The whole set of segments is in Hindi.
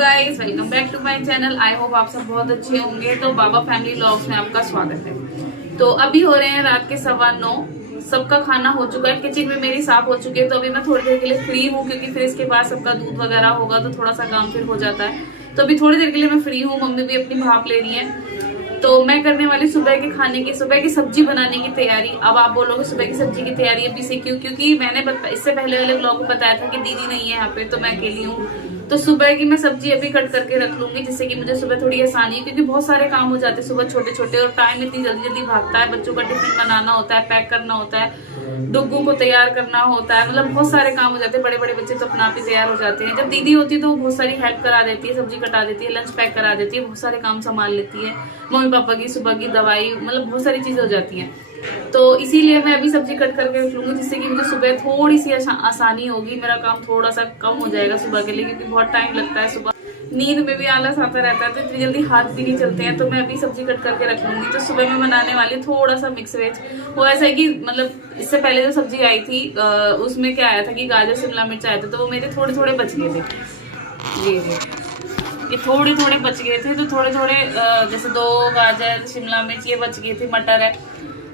Guys, welcome back to my channel. I hope आप सब बहुत अच्छे होंगे। तो बाबा फैमिली व्लॉग्स में आपका स्वागत है। तो अभी हो रहे हैं रात के 9:15। सबका खाना हो चुका है, किचन में मेरी साफ हो चुकी है। तो अभी मैं थोड़ी देर के लिए फ्री हूँ, क्योंकि फिर इसके बाद सबका दूध वगैरह होगा तो थोड़ा सा काम फिर हो जाता है। तो अभी थोड़ी देर के लिए मैं फ्री हूँ। मम्मी भी अपनी भाप ले रही है, तो मैं करने वाली सुबह के खाने की, सुबह की सब्जी बनाने की तैयारी। अब आप बोलोगे सुबह की सब्जी की तैयारी अभी से क्यों? क्योंकि मैंने इससे पहले वाले ब्लॉग में बताया था कि दीदी नहीं है यहाँ पे, तो मैं अकेली हूँ। तो सुबह की मैं सब्जी अभी कट करके रख लूंगी, जिससे कि मुझे सुबह थोड़ी आसानी है, क्योंकि बहुत सारे काम हो जाते हैं सुबह छोटे छोटे, और टाइम इतनी जल्दी जल्दी भागता है। बच्चों का टिफिन बनाना होता है, पैक करना होता है, डुग्गू को तैयार करना होता है, मतलब बहुत सारे काम हो जाते हैं। बड़े बड़े बच्चे तो अपना आप ही तैयार हो जाते हैं। जब दीदी होती है तो वो बहुत सारी हेल्प करा देती है, सब्जी कटा देती है, लंच पैक करा देती है, बहुत सारे काम संभाल लेती है। मम्मी पापा की सुबह की दवाई, मतलब बहुत सारी चीजें हो जाती हैं। तो इसीलिए मैं अभी सब्जी कट करके रख लूंगी, जिससे कि मुझे सुबह थोड़ी सी आसानी होगी। मेरा काम थोड़ा सा कम हो जाएगा सुबह के लिए, क्योंकि बहुत टाइम लगता है सुबह। नींद में भी आलस आता रहता है, तो इतनी जल्दी हाथ भी नहीं चलते हैं। तो मैं अभी सब्जी कट करके रख लूंगी। तो सुबह मैं बनाने वाली थोड़ा सा मिक्स वेज। वो ऐसा है कि मतलब इससे पहले जो सब्जी आई थी उसमें क्या आया था कि गाजर शिमला मिर्च आए थे, तो वो मेरे थोड़े थोड़े बच गए थे। ये थोड़े थोड़े बच गए थे, तो थोड़े थोड़े जैसे 2 गाजर शिमला मिर्च ये बच गए थे, मटर है।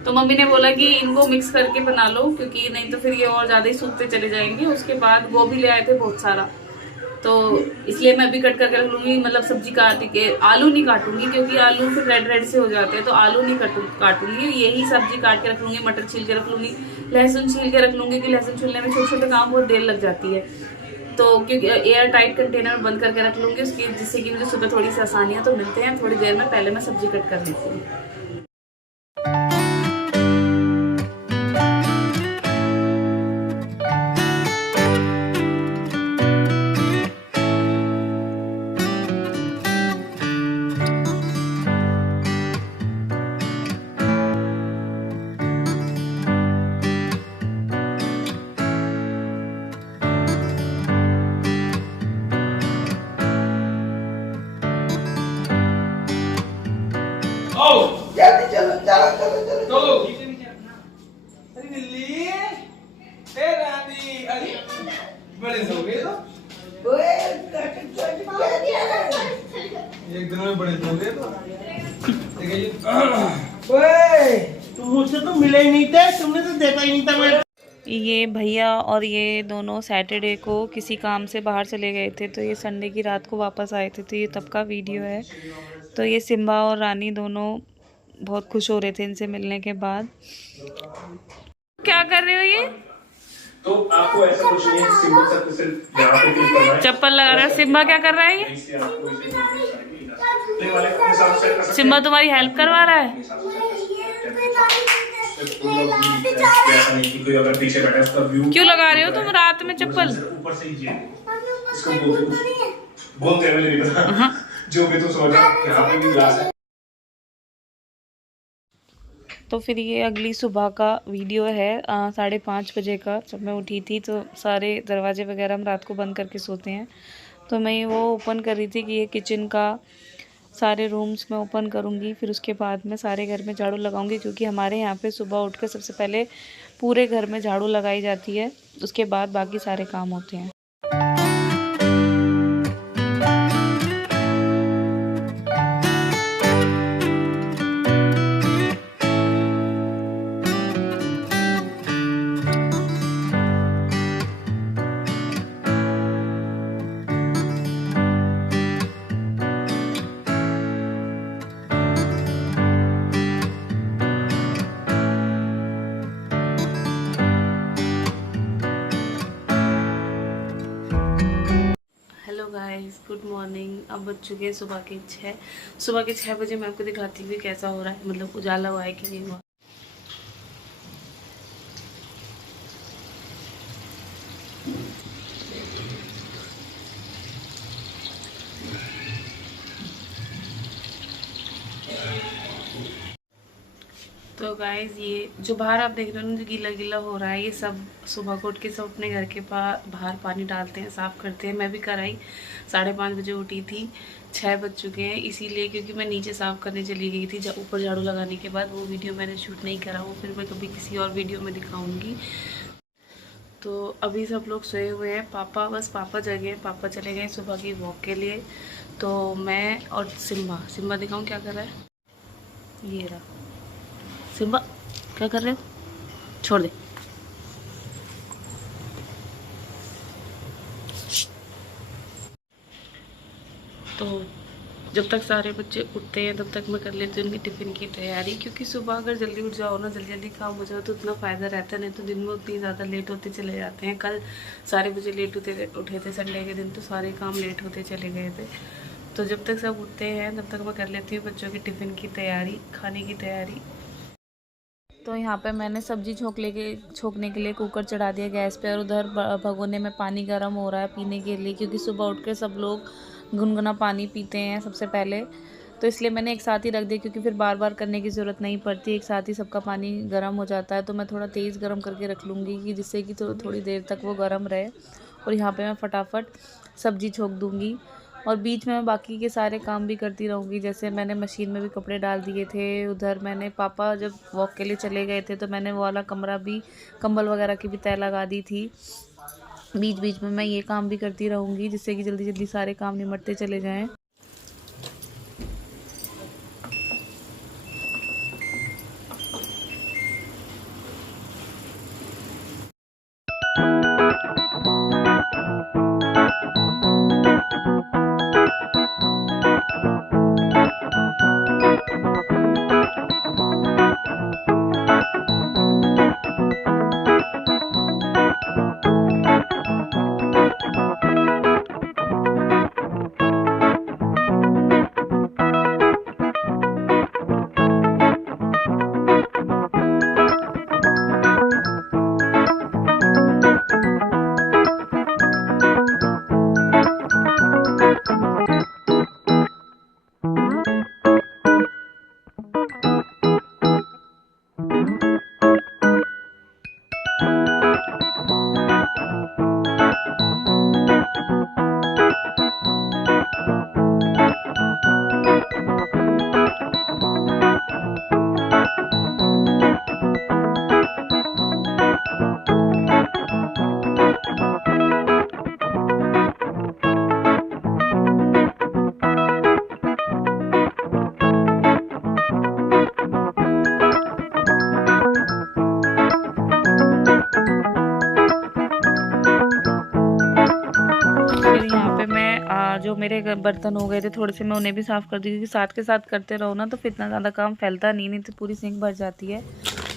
तो मम्मी ने बोला कि इनको मिक्स करके बना लो, क्योंकि नहीं तो फिर ये और ज्यादा ही सूखते चले जाएंगे। उसके बाद गोभी ले आए थे बहुत सारा, तो इसलिए मैं भी कट करके रख लूंगी। मतलब सब्जी काट के, आलू नहीं काटूंगी क्योंकि आलू फिर रेड रेड से हो जाते हैं, तो आलू नहीं काटूंगी। यही सब्जी काट के रख लूंगी, मटर छील के रख लूंगी, लहसुन छील के रख लूंगी, कि लहसुन छीलने में छोटे छोटे काम बहुत देर लग जाती है। तो क्योंकि एयर टाइट कंटेनर में बंद करके रख लूंगी उसकी, जिससे कि मुझे सुबह थोड़ी सी आसानी है। तो मिलते हैं थोड़ी देर में, पहले मैं सब्जी कट कर लेती हूँ। जल्दी चलो चलो चलो चलो चलो। अरे बिल्ली, हे रानी, अरे बड़े सो गए तो? एक दिन में बड़े सो गए तो? ओए, तुम मुझसे तो मिले ही नहीं थे, तुमने तो देखा ही नहीं था मैं। ये भैया और ये दोनों सैटरडे को किसी काम से बाहर चले गए थे, तो ये संडे की रात को वापस आए थे। तो ये तब का वीडियो है। तो ये सिम्बा और रानी दोनों बहुत खुश हो रहे थे इनसे मिलने के बाद। क्या कर रहे हो ये? तो आपको ऐसा कुछ नहीं है, सिंपल सा सिर्फ यहाँ पे क्लिक करना है। चप्पल लगा रहा है सिम्बा। क्या कर रहा है ये? सिम्बा तुम्हारी हेल्प करवा रहा है। क्यों लगा रहे हो तुम रात में चप्पल? ऊपर से ही बोलते हैं, मुझे नहीं पता जो भी तुम समझा। यहाँ पे भी ग्लास है। तो फिर ये अगली सुबह का वीडियो है, 5:30 बजे का। जब मैं उठी थी तो सारे दरवाजे वगैरह हम रात को बंद करके सोते हैं, तो मैं वो ओपन कर रही थी कि ये किचन का सारे रूम्स मैं ओपन करूँगी। फिर उसके बाद मैं सारे घर में झाड़ू लगाऊंगी, क्योंकि हमारे यहाँ पे सुबह उठकर सबसे पहले पूरे घर में झाड़ू लगाई जाती है, उसके बाद बाकी सारे काम होते हैं। Hello guys, good morning. अब बज चुके हैं सुबह के 6 बजे। मैं आपको दिखाती हूँ कैसा हो रहा है, मतलब उजाला हुआ है कि नहीं हुआ। तो गाइस, ये जो बाहर आप देख रहे हो ना, जो गीला गीला हो रहा है, ये सब सुबह को उठ के सब अपने घर के बाहर पानी डालते हैं, साफ़ करते हैं। मैं भी कराई, 5:30 बजे उठी थी, 6 बज चुके हैं। इसीलिए क्योंकि मैं नीचे साफ़ करने चली गई थी ऊपर झाड़ू लगाने के बाद। वो वीडियो मैंने शूट नहीं करा, वो फिर मैं कभी किसी और वीडियो में दिखाऊँगी। तो अभी सब लोग सोए हुए हैं, पापा जगे, पापा चले गए सुबह की वॉक के लिए। तो मैं और सिम्बा दिखाऊं क्या कर रहा है। ये रहा सिम्बा, क्या कर रहे हो, छोड़ दे। तो जब तक सारे बच्चे उठते हैं तब तक मैं कर लेती हूँ उनकी टिफ़िन की तैयारी, क्योंकि सुबह अगर जल्दी उठ जाओ ना, जल्दी जल्दी काम हो जाओ तो उतना फ़ायदा रहता है, नहीं तो दिन में उतनी ज़्यादा लेट होते चले जाते हैं। कल सारे बच्चे लेट उठे थे संडे के दिन, तो सारे काम लेट होते चले गए थे। तो जब तक सब उठते हैं तब तक मैं कर लेती हूँ बच्चों की टिफ़िन की तैयारी, खाने की तैयारी। तो यहाँ पे मैंने सब्जी छोंकने के लिए कुकर चढ़ा दिया गैस पे, और उधर भगोने में पानी गर्म हो रहा है पीने के लिए, क्योंकि सुबह उठ के सब लोग गुनगुना पानी पीते हैं सबसे पहले। तो इसलिए मैंने एक साथ ही रख दिया, क्योंकि फिर बार बार करने की ज़रूरत नहीं पड़ती, एक साथ ही सबका पानी गर्म हो जाता है। तो मैं थोड़ा तेज़ गर्म करके रख लूँगी कि जिससे कि थोड़ी देर तक वो गर्म रहे। और यहाँ पे मैं फटाफट सब्ज़ी छोंक दूँगी, और बीच में मैं बाकी के सारे काम भी करती रहूँगी। जैसे मैंने मशीन में भी कपड़े डाल दिए थे, उधर मैंने पापा जब वॉक के लिए चले गए थे तो मैंने वो वाला कमरा भी, कंबल वगैरह की भी तय लगा दी थी। बीच बीच में मैं ये काम भी करती रहूँगी, जिससे कि जल्दी जल्दी सारे काम निमटते चले जाएँ। जो मेरे बर्तन हो गए थे थोड़े से, मैं उन्हें भी साफ़ कर दी, क्योंकि साथ के साथ करते रहो ना तो फिर इतना ज़्यादा काम फैलता नहीं तो पूरी सिंक भर जाती है।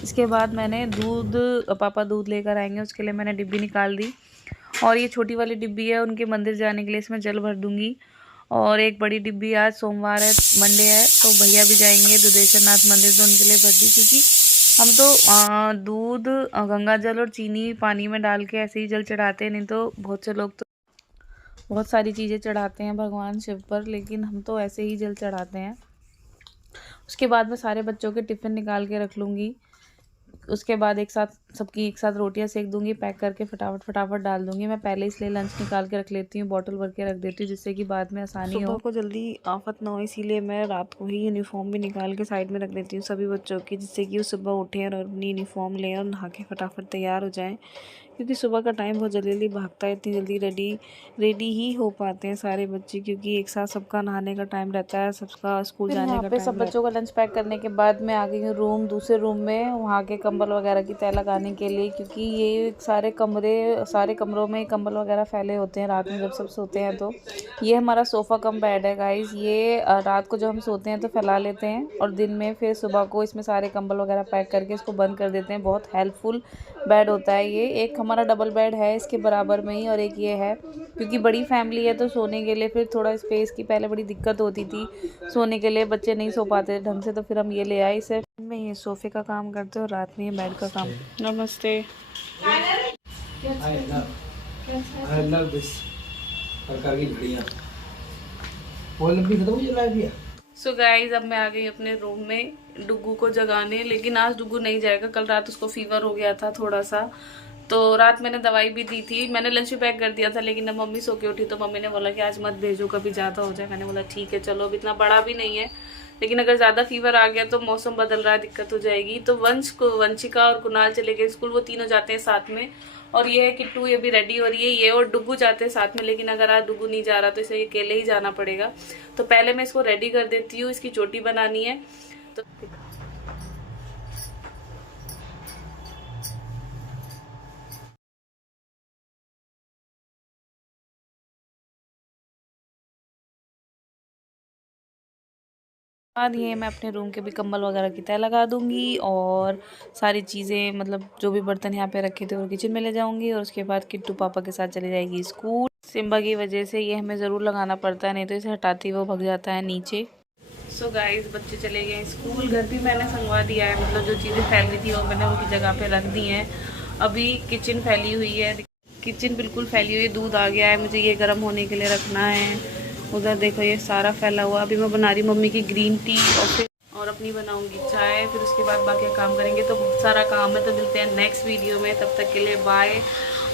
इसके बाद मैंने पापा दूध लेकर आएंगे, उसके लिए मैंने डिब्बी निकाल दी, और ये छोटी वाली डिब्बी है उनके मंदिर जाने के लिए, इसमें जल भर दूँगी। और एक बड़ी डिब्बी, आज सोमवार है, मंडे है, तो भैया भी जाएंगे दुधेश्वर नाथ मंदिर, तो उनके लिए भर दी, क्योंकि हम तो दूध, गंगा जल और चीनी पानी में डाल के ऐसे ही जल चढ़ाते हैं। नहीं तो बहुत से लोग तो बहुत सारी चीज़ें चढ़ाते हैं भगवान शिव पर, लेकिन हम तो ऐसे ही जल चढ़ाते हैं। उसके बाद मैं सारे बच्चों के टिफ़िन निकाल के रख लूँगी। उसके बाद एक साथ रोटियां सेक दूंगी, पैक करके फटाफट डाल दूंगी। मैं पहले इसलिए लंच निकाल के रख लेती हूँ, बॉटल भर के रख देती हूँ, जिससे कि बाद में आसानी हो, सुबह को जल्दी आफत ना हो। इसीलिए मैं रात को ही यूनिफॉर्म भी निकाल के साइड में रख देती हूँ सभी बच्चों की, जिससे कि वो सुबह उठें और अपनी यूनिफॉर्म लें और नहा के फटाफट तैयार हो जाएँ, क्योंकि सुबह का टाइम बहुत जल्दी भागता है। इतनी जल्दी रेडी ही हो पाते हैं सारे बच्चे, क्योंकि एक साथ सबका नहाने का टाइम रहता है, सबका स्कूल जाने का टाइम। सब बच्चों का लंच पैक करने के बाद मैं आ गई हूँ दूसरे रूम में, वहाँ के कंबल वगैरह की तय लगाने के लिए, क्योंकि ये सारे कमरों में कंबल वगैरह फैले होते हैं रात में जब सब सोते हैं। तो ये हमारा सोफ़ा कम बेड है गाइस, ये रात को जब हम सोते हैं तो फैला लेते हैं, और दिन में फिर सुबह को इसमें सारे कंबल वगैरह पैक करके इसको बंद कर देते हैं। बहुत हेल्पफुल बेड होता है ये। एक हमारा डबल बेड है इसके बराबर में ही, और एक ये है, क्योंकि बड़ी फैमिली है तो सोने के लिए फिर थोड़ा स्पेस की पहले बड़ी दिक्कत होती थी, सोने के लिए बच्चे नहीं सो पाते ढंग से, तो फिर हम ये ले आए। इसे में ये सोफ़े का काम करते हैं और रात में ये बेड का काम। नमस्ते। I love this प्रकार की घड़ियाँ। वो लंबी खत्म हो जाएगी। सो गाइज, अब मैं आ गई अपने रूम में डुग्गू को जगाने, लेकिन आज डुग्गू नहीं जाएगा। कल रात उसको फीवर हो गया था थोड़ा सा, तो रात मैंने दवाई भी दी थी, मैंने लंच भी पैक कर दिया था, लेकिन अब मम्मी सो के उठी तो मम्मी ने बोला कि आज मत भेजो, कभी ज़्यादा हो जाए। मैंने बोला ठीक है चलो, अब इतना बड़ा भी नहीं है, लेकिन अगर ज़्यादा फीवर आ गया तो मौसम बदल रहा है, दिक्कत हो जाएगी। तो वंशिका और कुणाल चले गए स्कूल, वो तीनों जाते हैं साथ में, और ये है किट्टू, ये भी रेडी हो रही है। ये और डुगू जाते हैं साथ में, लेकिन अगर आज डुगू नहीं जा रहा तो इसे अकेले ही जाना पड़ेगा। तो पहले मैं इसको रेडी कर देती हूँ, इसकी चोटी बनानी है। तो बाद ये मैं अपने रूम के भी कंबल वगैरह की तय लगा दूंगी और सारी चीज़ें, मतलब जो भी बर्तन यहाँ पे रखे थे वो किचन में ले जाऊंगी। और उसके बाद किट्टू पापा के साथ चले जाएगी स्कूल। सिम्बा की वजह से ये हमें ज़रूर लगाना पड़ता है, नहीं तो इसे हटाते ही वो भग जाता है नीचे। सो गाइस, बच्चे चले गए स्कूल। घर भी मैंने संगवा दिया है, मतलब जो चीज़ें फैल रही थी वो मैंने उनकी जगह पे रख दी हैं। अभी किचन फैली हुई है, किचन बिल्कुल फैली हुई है। दूध आ गया है, मुझे ये गर्म होने के लिए रखना है। उधर देखो ये सारा फैला हुआ। अभी मैं बना रही मम्मी की ग्रीन टी और अपनी बनाऊंगी चाय। फिर उसके बाद बाकी काम करेंगे। तो बहुत सारा काम है। तो मिलते हैं नेक्स्ट वीडियो में, तब तक के लिए बाय।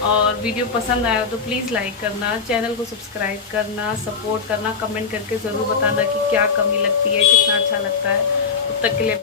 और वीडियो पसंद आया तो प्लीज़ लाइक करना, चैनल को सब्सक्राइब करना, सपोर्ट करना, कमेंट करके ज़रूर बताना कि क्या कमी लगती है, कितना अच्छा लगता है। तब तक के लिए